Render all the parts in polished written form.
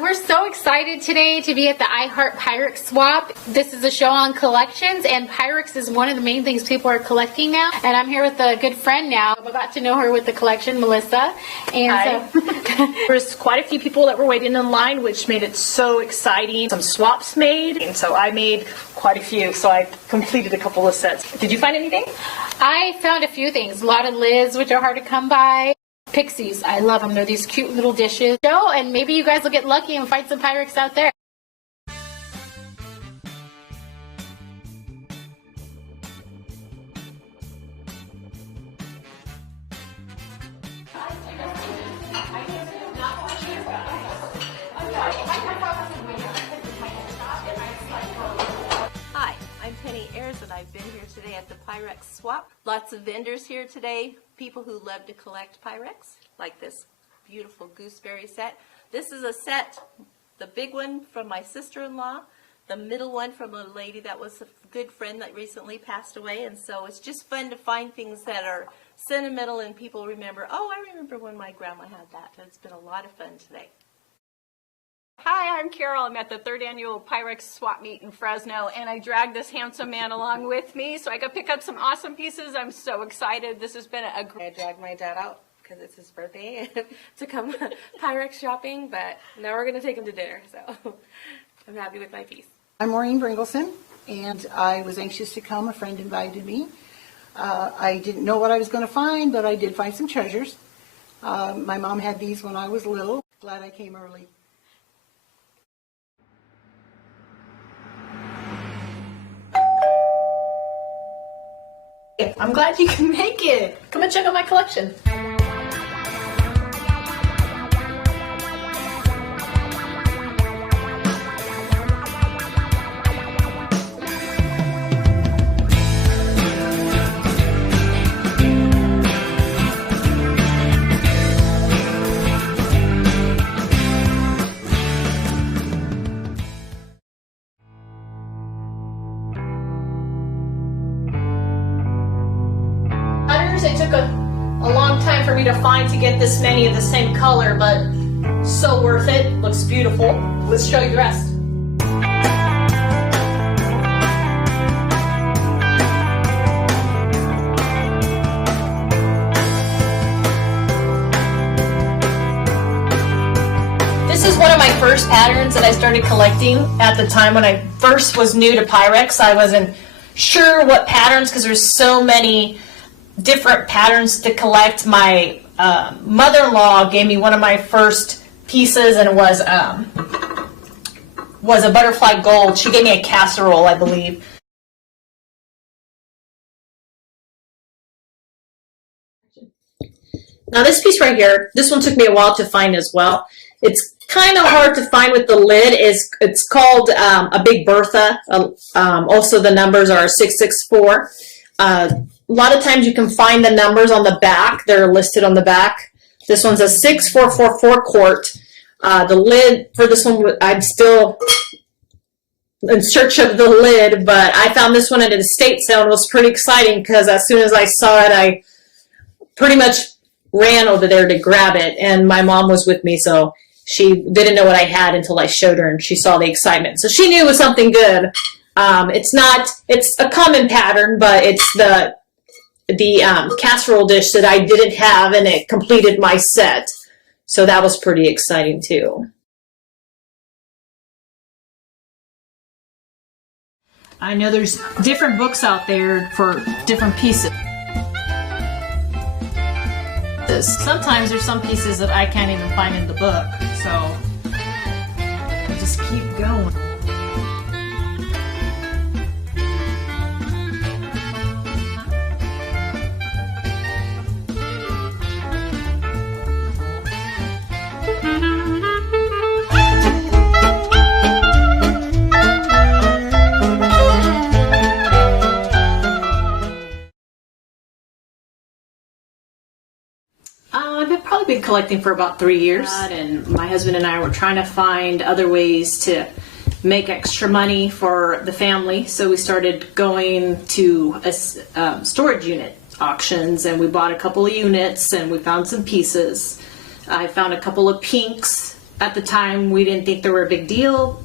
We're so excited today to be at the I Heart Pyrex Swap. This is a show on collections, and Pyrex is one of the main things people are collecting now. And I'm here with a good friend now. I got to know her with the collection, Melissa. And Hi. There's quite a few people that were waiting in line, which made it so exciting. Some swaps made, and so I made quite a few, so I completed a couple of sets. Did you find anything? I found a few things. A lot of lids, which are hard to come by. Pixies, I love them. They're these cute little dishes. And maybe you guys will get lucky and find some Pyrex out there. Hi, I'm Penny Ayers, and I've been here today at the Pyrex Swap. Lots of vendors here today, people who love to collect Pyrex, like this beautiful gooseberry set. This is a set, the big one from my sister-in-law, the middle one from a lady that was a good friend that recently passed away, and so it's just fun to find things that are sentimental and people remember, oh, I remember when my grandma had that. It's been a lot of fun today. Hi, I'm Carol. I'm at the 3rd annual Pyrex Swap Meet in Fresno, and I dragged this handsome man along with me so I could pick up some awesome pieces. I'm so excited. This has been a great... I dragged my dad out because it's his birthday to come Pyrex shopping, but now we're going to take him to dinner, so I'm happy with my piece. I'm Maureen Bringleson, and I was anxious to come. A friend invited me. I didn't know what I was going to find, but I did find some treasures. My mom had these when I was little. Glad I came early. I'm glad you can make it. Come and check out my collection. It took a long time for me to find to get this many of the same color, but so worth it. Looks beautiful. Let's show you the rest. This is one of my first patterns that I started collecting at the time when I first was new to Pyrex. I wasn't sure what patterns because there's so many different patterns to collect. My mother-in-law gave me one of my first pieces, and it was a butterfly gold. She gave me a casserole, I believe. Now this piece right here, this one took me a while to find as well. It's kind of hard to find with the lid. It's called a Big Bertha. Also the numbers are 664. A lot of times you can find the numbers on the back. They're listed on the back. This one's a 6444 quart. The lid for this one, I'm still in search of the lid, but I found this one at an estate sale and it was pretty exciting because as soon as I saw it, I pretty much ran over there to grab it. And my mom was with me, so she didn't know what I had until I showed her and she saw the excitement. So she knew it was something good. It's a common pattern, but it's the casserole dish that I didn't have, and it completed my set. So that was pretty exciting too. I know there's different books out there for different pieces. Sometimes there's some pieces that I can't even find in the book, so I just keep going. I've probably been collecting for about 3 years, and my husband and I were trying to find other ways to make extra money for the family, so we started going to a storage unit. auctions, and we bought a couple of units, and we found some pieces. I found a couple of pinks. At the time, we didn't think they were a big deal,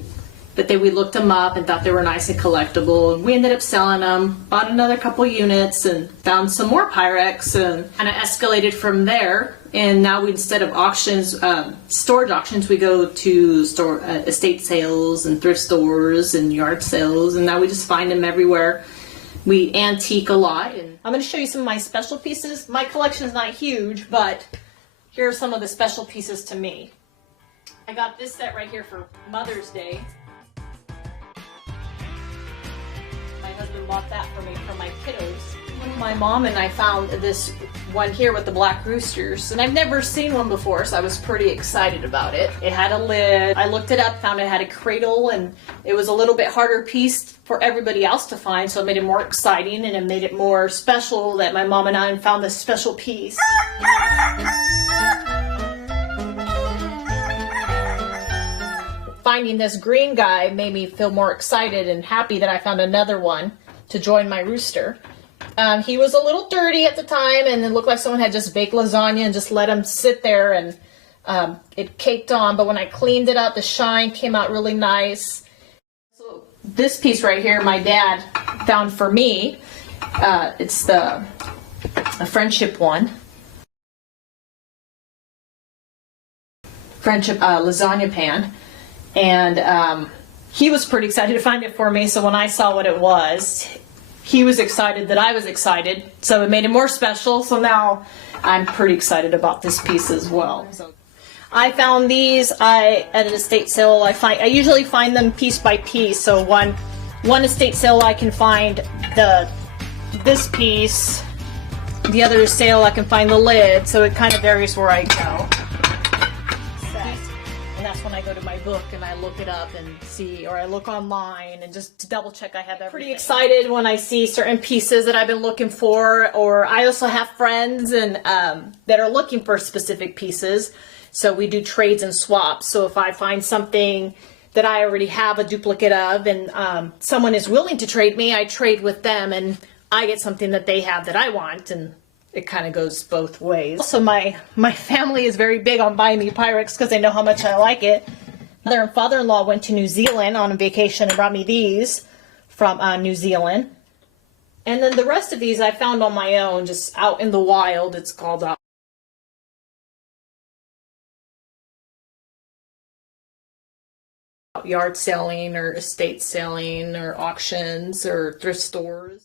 but then we looked them up and thought they were nice and collectible, and we ended up selling them, bought another couple units, and found some more Pyrex, and kind of escalated from there. And now we, instead of auctions, storage auctions, we go to estate sales and thrift stores and yard sales, and now we just find them everywhere. We antique a lot. And I'm going to show you some of my special pieces. My collection is not huge, but here are some of the special pieces to me. I got this set right here for Mother's Day. My husband bought that for me for my kiddos. My mom and I found this one here with the black roosters, and I've never seen one before, so I was pretty excited about it. It had a lid. I looked it up, found it had a cradle, and it was a little bit harder piece for everybody else to find, so it made it more exciting, and it made it more special that my mom and I found this special piece. Finding this green guy made me feel more excited and happy that I found another one to join my rooster. He was a little dirty at the time, and it looked like someone had just baked lasagna and just let him sit there, and it caked on. But when I cleaned it up, the shine came out really nice. So this piece right here, my dad found for me. It's a friendship one. Friendship lasagna pan. And he was pretty excited to find it for me, so when I saw what it was, he was excited that I was excited, so it made it more special. So now I'm pretty excited about this piece as well. So I found these at an estate sale. I usually find them piece by piece. So one estate sale I can find this piece, the other sale I can find the lid. So it kind of varies where I go. And that's when I go to my book and I look it up and see, or I look online and just to double check I have everything. Pretty excited when I see certain pieces that I've been looking for, or I also have friends and that are looking for specific pieces. So we do trades and swaps. So if I find something that I already have a duplicate of and someone is willing to trade me, I trade with them and I get something that they have that I want, and it kind of goes both ways. Also, my family is very big on buying me Pyrex because they know how much I like it. Mother and father-in-law went to New Zealand on a vacation and brought me these from New Zealand. And then the rest of these I found on my own, just out in the wild. It's called yard selling or estate selling or auctions or thrift stores.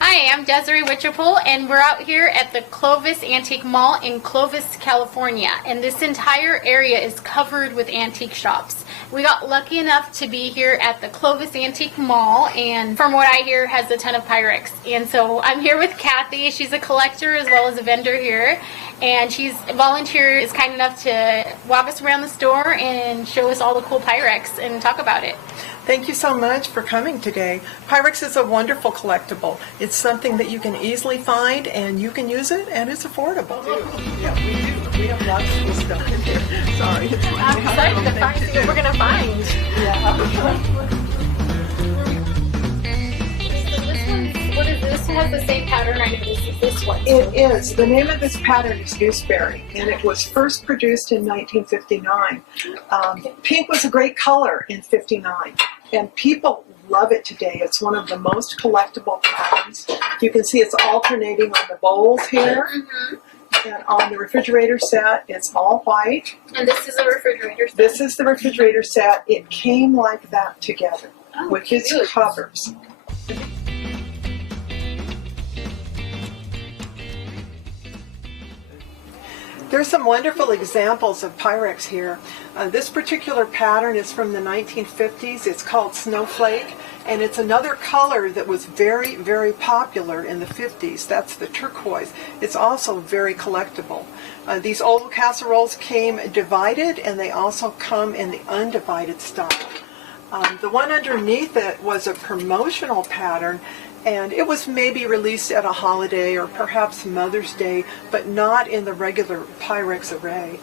Hi, I'm Desiree Witcherpool, and we're out here at the Clovis Antique Mall in Clovis, California. And this entire area is covered with antique shops. We got lucky enough to be here at the Clovis Antique Mall, and from what I hear, has a ton of Pyrex. And so I'm here with Kathy. She's a collector as well as a vendor here. And she's volunteered, is kind enough to walk us around the store and show us all the cool Pyrex and talk about it. Thank you so much for coming today. Pyrex is a wonderful collectible. It's something that you can easily find and you can use it, and it's affordable. Yeah, we do. We have lots of cool stuff in here. Sorry. I'm excited to find see what we're going to find. What is this? This has the same pattern I know this one. It is. The name of this pattern is Gooseberry, and it was first produced in 1959. Pink was a great color in 59, and people love it today. It's one of the most collectible patterns. You can see it's alternating on the bowls here. And on the refrigerator set, it's all white. And this is a refrigerator set? This is the refrigerator set. It came like that together with its covers. There's some wonderful examples of Pyrex here. This particular pattern is from the 1950s. It's called Snowflake, and it's another color that was very, very popular in the 50s. That's the turquoise. It's also very collectible. These oval casseroles came divided, and they also come in the undivided style. The one underneath it was a promotional pattern, And it was maybe released at a holiday or perhaps Mother's Day, but not in the regular Pyrex array.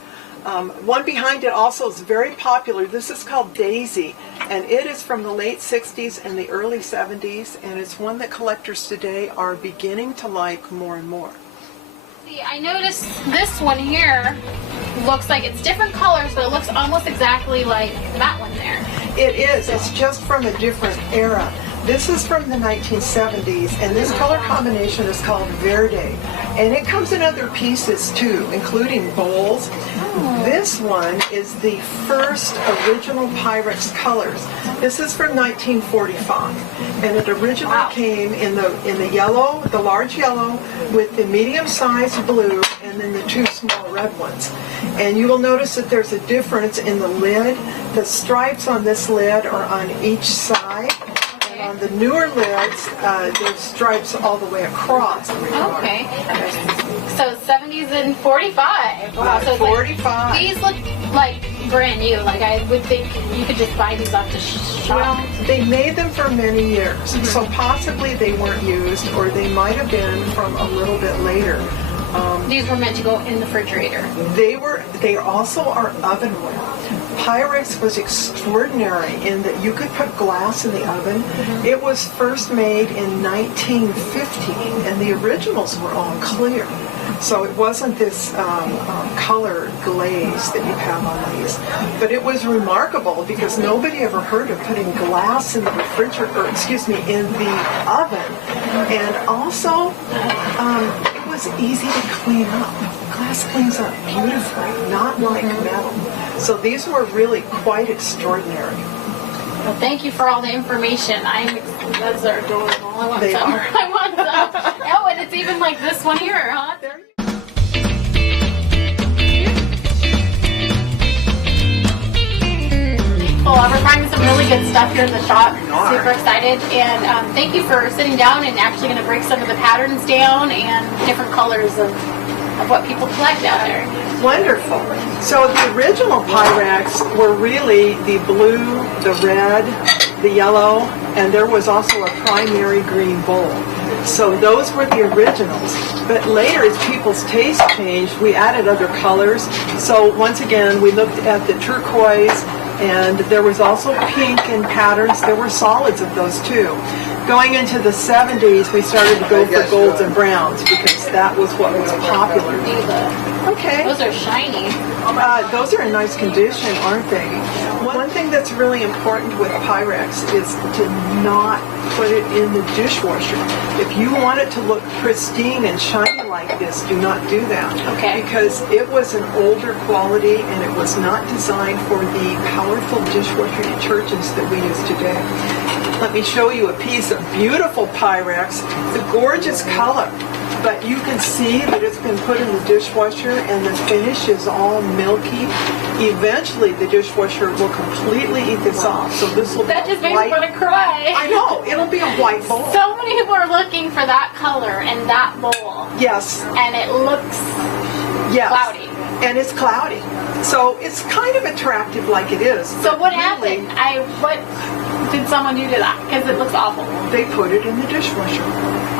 One behind it also is very popular. This is called Daisy, and it is from the late 60s and the early 70s, and it's one that collectors today are beginning to like more and more. See, I noticed this one here looks like it's different colors, but it looks almost exactly like that one there. It is. It's just from a different era. This is from the 1970s, and this color combination is called Verde. And it comes in other pieces too, including bowls. This one is the first original Pyrex colors. This is from 1945, and it originally came in the yellow, the large yellow, with the medium-sized blue, and then the two small red ones. And you will notice that there's a difference in the lid. The stripes on this lid are on each side. On the newer lids, there's stripes all the way across. Okay. So 70s and 45. Wow. So it's 45. Like, these look like brand new. Like I would think you could just buy these off the shop. Well, they made them for many years, so possibly they weren't used, or they might have been from a little bit later. These were meant to go in the refrigerator. They also are ovenware. Pyrex was extraordinary in that you could put glass in the oven. It was first made in 1915, and the originals were all clear. So it wasn't this color glaze that you have on these. But it was remarkable because nobody ever heard of putting glass in the refrigerator, or excuse me, in the oven. And also, it was easy to clean up. Glass cleans up beautifully, not like metal. So these were really quite extraordinary. Well, thank you for all the information. Those are adorable. I want They some. are. I want some. Oh, and it's even like this one here, huh? Well, we're finding some really good stuff here in the shop. Super excited. And thank you for sitting down and actually going to break some of the patterns down and different colors of what people collect out there. Wonderful. So the original Pyrex were really the blue, the red, the yellow, and there was also a primary green bowl. So those were the originals. But later, as people's taste changed, we added other colors. So once again, we looked at the turquoise, and there was also pink in patterns. There were solids of those too. Going into the 70s, we started to go for golds and browns because that was what was popular. Okay. Those are shiny. Those are in nice condition, aren't they? One thing that's really important with Pyrex is to not put it in the dishwasher. If you want it to look pristine and shiny like this, do not do that. Okay. Because it was an older quality and it was not designed for the powerful dishwasher detergents that we use today. Let me show you a piece of beautiful Pyrex. It's a gorgeous color. But you can see that it's been put in the dishwasher and the finish is all milky. Eventually the dishwasher will completely eat this off. So this will That be just makes me white. want to cry. I know, it'll be a white bowl. So many people are looking for that color and that bowl. Yes. And it looks Yes. cloudy. And it's cloudy. So it's kind of attractive like it is. So but what really, happened? What did someone do to that? Because it looks awful. They put it in the dishwasher.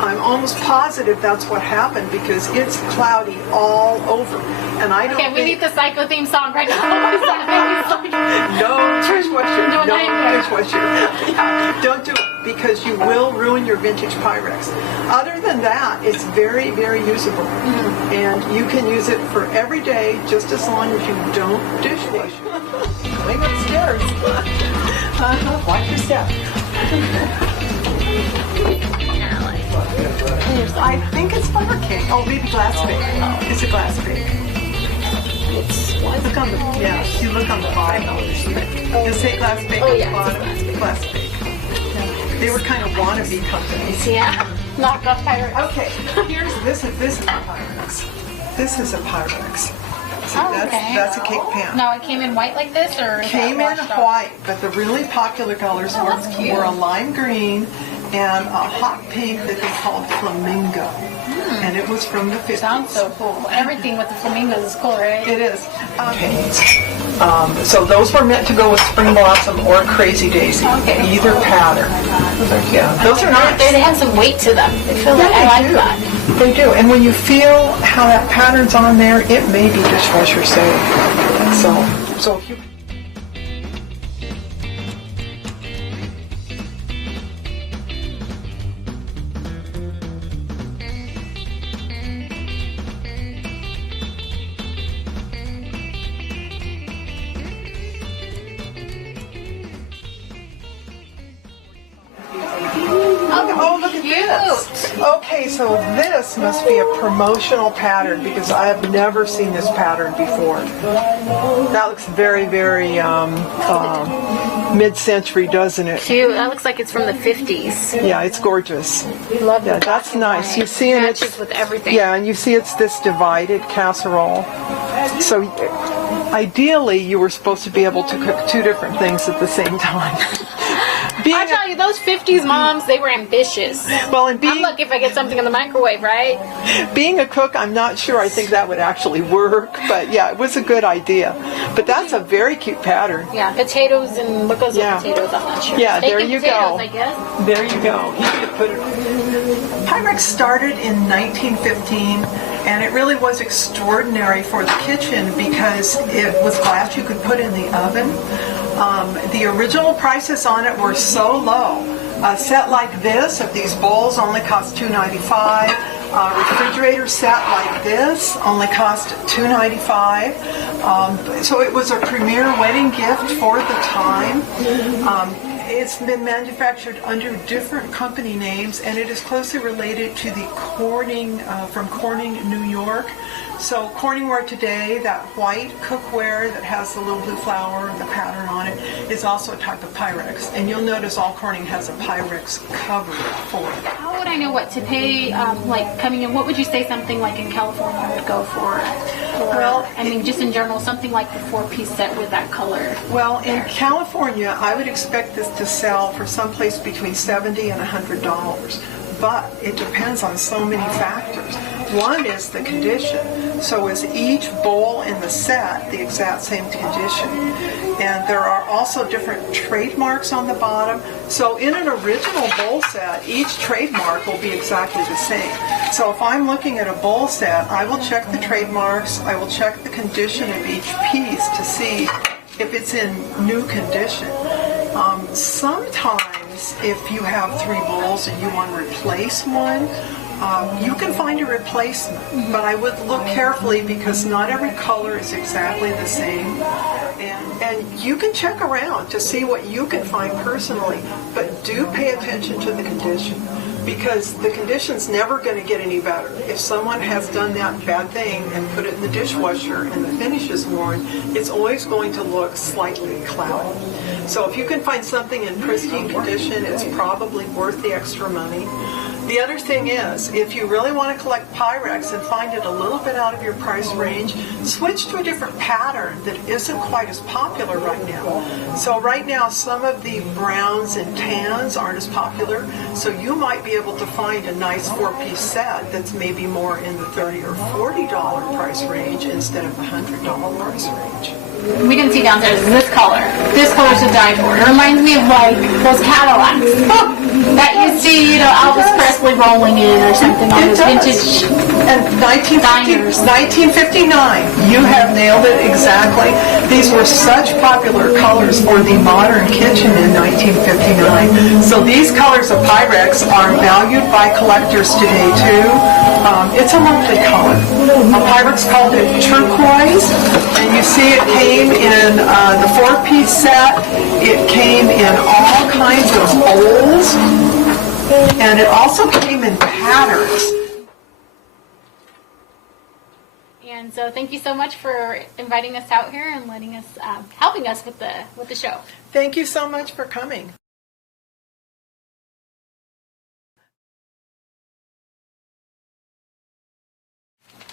I'm almost positive that's what happened because it's cloudy all over. And I don't Okay, we think... need the Psycho theme song right now. No dishwasher. No No nightmare. dishwasher. Yeah, don't do it because you will ruin your vintage Pyrex. Other than that, it's very, very usable. And you can use it for every day just as long as you don't dishwash. Going upstairs. Watch your step. I think it's butter cake. Oh, maybe glass bake. It's a glass bake. Look on the, yeah, you look on the bottom. You say glass bake on the bottom. Glass bake. Yeah. They were kind of wannabe companies. Yeah, knock off Pyrex. Okay, this is a Pyrex. This is a Pyrex. See, okay. that's a cake pan. No, it came in white like this, or is Came that in washed out? white, but the really popular colors that's cute. were a lime green and a hot pink that they called flamingo. and it was from the 50s. Sounds so cool. Everything with the flamingos is cool, right? It is. So those were meant to go with Spring Blossom or Crazy Daisy, either pattern. Yeah, those are nice. They have some weight to them. I feel like I like that. They do, and when you feel how that pattern's on there, it may be dishwasher safe. So if you. Oh, look at this. Okay, so this must be a promotional pattern because I have never seen this pattern before. That looks very, very mid-century, doesn't it? Cute. That looks like it's from the 50s. Yeah, it's gorgeous. Love Yeah, the that's black and nice. white. You see, and Matches it's with everything. Yeah, and you see, it's this divided casserole. So ideally, you were supposed to be able to cook two different things at the same time. I tell you, those 50s moms, they were ambitious. Well, and I'm lucky if I get something in the microwave, right? being a cook, I'm not sure I think that would actually work, but yeah, it was a good idea. But that's a very cute pattern. Yeah, potatoes and what goes with potatoes, I'm not sure. Yeah, Steak there and you potatoes, go. I guess. There you go. You could put it. Pyrex started in 1915, and it really was extraordinary for the kitchen because it was glass you could put in the oven. The original prices on it were so low. A set like this of these bowls only cost $2.95. A refrigerator set like this only cost $2.95. So it was a premier wedding gift for the time. It's been manufactured under different company names, and it is closely related to the Corning from Corning, New York. So Corningware today, that white cookware that has the little blue flower and the pattern on it, is also a type of Pyrex. And you'll notice all Corning has a Pyrex cover for it. How would I know what to pay, like coming in? What would you say something like in California would go for? Well, I mean, just in general, something like the 4-piece set with that color. Well, in California, I would expect this to sell for someplace between $70 and $100. But it depends on so many factors. One is the condition. So is each bowl in the set the exact same condition? And there are also different trademarks on the bottom. So in an original bowl set, each trademark will be exactly the same. So if I'm looking at a bowl set, I will check the trademarks, I will check the condition of each piece to see if it's in new condition. Sometimes if you have 3 bowls and you want to replace one, you can find a replacement, but I would look carefully because not every color is exactly the same. And you can check around to see what you can find personally, but do pay attention to the condition because the condition's never going to get any better. If someone has done that bad thing and put it in the dishwasher and the finish is worn, it's always going to look slightly cloudy. So if you can find something in pristine condition, it's probably worth the extra money. The other thing is, if you really want to collect Pyrex and find it a little bit out of your price range, switch to a different pattern that isn't quite as popular right now. So right now, some of the browns and tans aren't as popular, so you might be able to find a nice 4-piece set that's maybe more in the $30 or $40 price range instead of the $100 price range. We can see downstairs is this color. This color's to die for. It reminds me of like those Cadillacs that you see, Elvis Presley rolling in or something on those vintage and 1959, you have nailed it exactly. These were such popular colors for the modern kitchen in 1959. So these colors of Pyrex are valued by collectors today too. It's a lovely color. Pyrex called it turquoise, and you see it came in the 4-piece set. It came in all kinds of bowls, and it also came in patterns. And so thank you so much for inviting us out here and letting us, helping us with the show. Thank you so much for coming.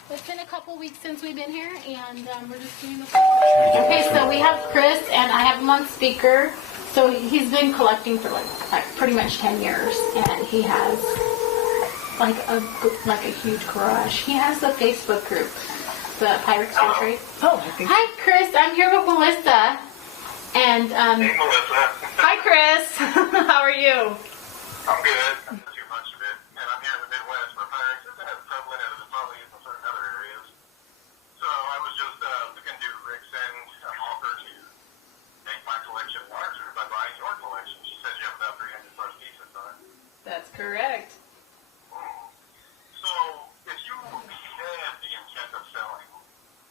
It's been a couple weeks since we've been here, and we're just doing this. Okay, so we have Chris, and I have him on speaker. So he's been collecting for like pretty much 10 years, and he has like a huge crush. He has the Facebook group, the Pyrex Special. Oh, I think. Hi, Chris. I'm here with Melissa. And Hey, Melissa. Hi, Chris. How are you? I'm good. Not too much of it. And I'm here in the Midwest where Pyrex doesn't have prevalent as it probably is in certain other areas. So I was just looking to Rick send an offer to make my collection larger by buying your collection. She said you have about 300 plus pieces on it. That's correct. So if you had the intent of selling,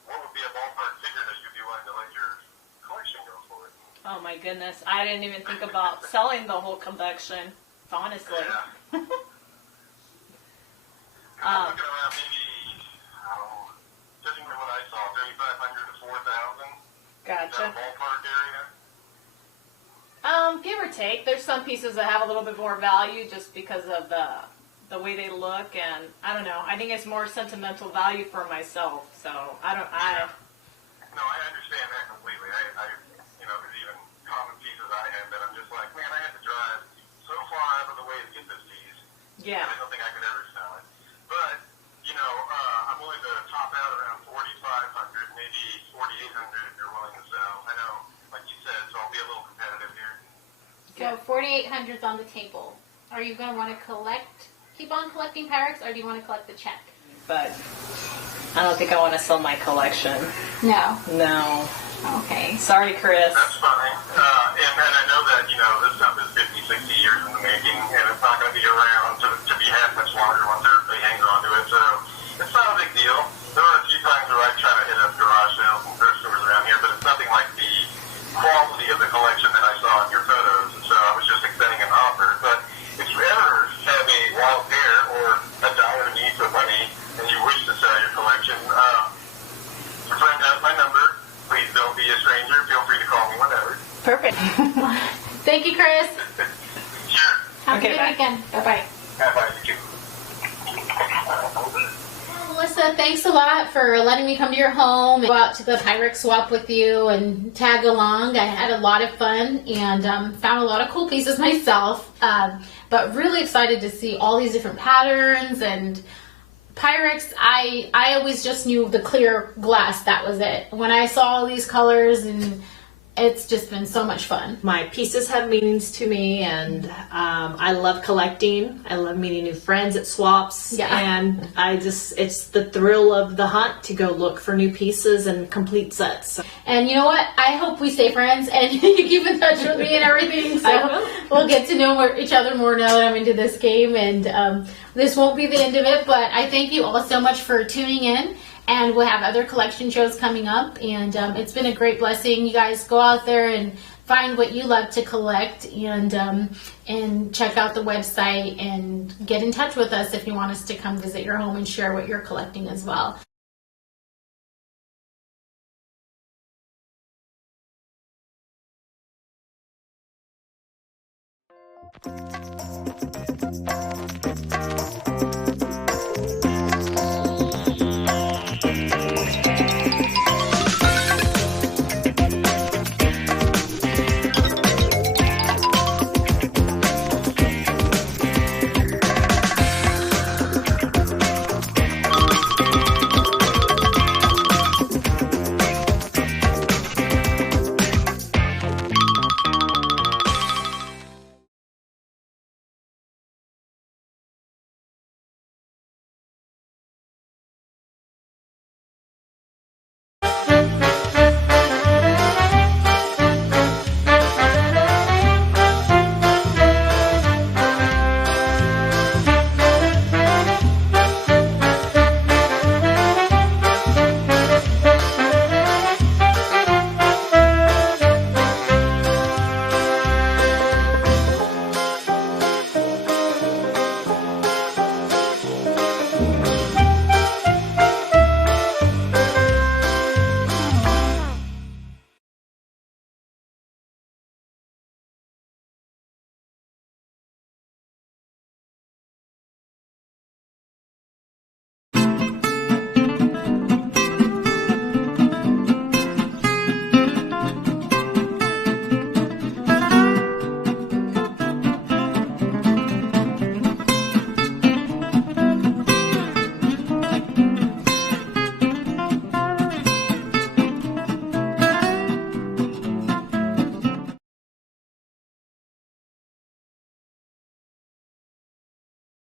what would be a ballpark figure that you'd be willing to let your collection go for it? Oh my goodness, I didn't even think about selling the whole collection, honestly. Yeah. I'm looking around maybe, judging from what I saw, 3,500 to 4,000. Is that Gotcha. a ballpark area? Give or take. There's some pieces that have a little bit more value just because of the way they look, and I don't know. I think it's more sentimental value for myself. So No, I understand that completely. There's even common pieces I have that I'm just like, man, I had to drive so far out of the way to get this piece. yeah. I don't think I could ever sell it. But, I'm willing to top out around 4,500, maybe 4,800 if you're willing to sell. I know, like you said, so I'll be a little competitive here. so 4,800's on the table. Are you going to want to keep on collecting Pyrex, or do you want to collect the check? But I don't think I want to sell my collection. No. No. Okay. Sorry, Chris. That's fine. And I know that, this stuff is 50, 60 years in the making, and it's not going to be around to be had much longer once everybody hangs on to it. So it's not a big deal. There are a few times where I try to hit up garage sales and thrift stores around here, but it's nothing like the quality of the collection that I saw in your photos. And so I was just extending an offer. But if you ever have a wild pair or a dire need for money and you wish to sell your collection, your friend has my number. Please don't be a stranger. Feel free to call me whenever. Perfect. Thank you, Chris. Sure. Have Okay, a good bye. weekend. Bye-bye. Bye-bye. You too. Melissa, thanks a lot for letting me come to your home and go out to the Pyrex swap with you and tag along. I had a lot of fun and found a lot of cool pieces myself, but really excited to see all these different patterns and Pyrex. I always just knew the clear glass, that was it. When I saw all these colors, and it's just been so much fun. My pieces have meanings to me, and I love collecting. I love meeting new friends at swaps, Yeah. and it's the thrill of the hunt to go look for new pieces and complete sets. And you know what? I hope we stay friends and you keep in touch with me and everything. So I will. we'll get to know each other more now that I'm into this game. And this won't be the end of it, but I thank you all so much for tuning in. And we'll have other collection shows coming up. And it's been a great blessing. You guys go out there and find what you love to collect, and check out the website and get in touch with us if you want us to come visit your home and share what you're collecting as well.